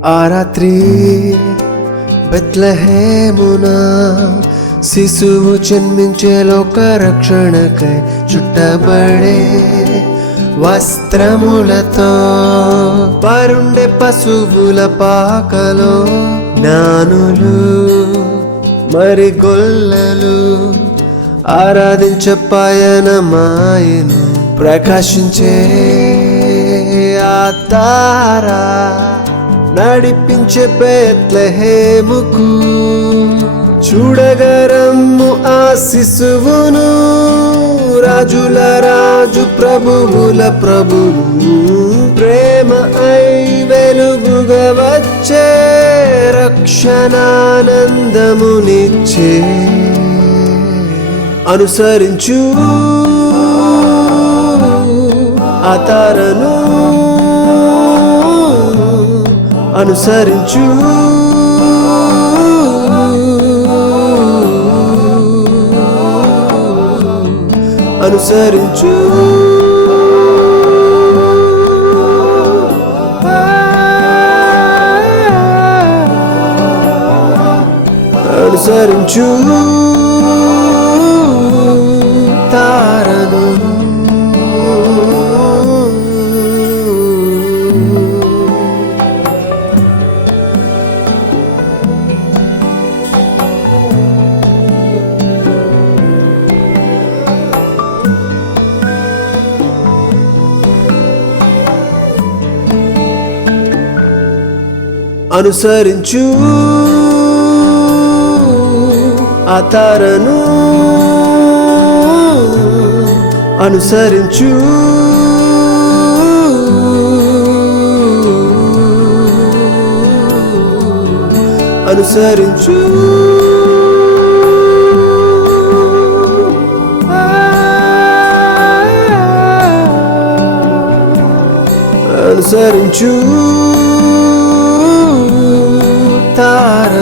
ఆ రాత్రి బెత్లెహేమున శిశువు జన్మించే లోక రక్షణకై చుట్టబడే వస్త్రములతో పరుండే పశువుల పాకలో జ్ఞానులు మరి గొల్లలు ఆరాధించ పయనమాయను ప్రకాశించే ఆ తారా నడిపించే బెత్లెహేముకు చూడగరమ్ము ఆ శిశువును రాజుల రాజు ప్రభువుల ప్రభువు ప్రేమ అయి వెలుగుగా వచ్చే రక్షణానందమునిచ్చే అనుసరించు ఆ తారను అనుసరించు అనుసరించు అనుసరించు తారను అనుసరించు ఆ తారను అనుసరించు అనుసరించు అనుసరించు తార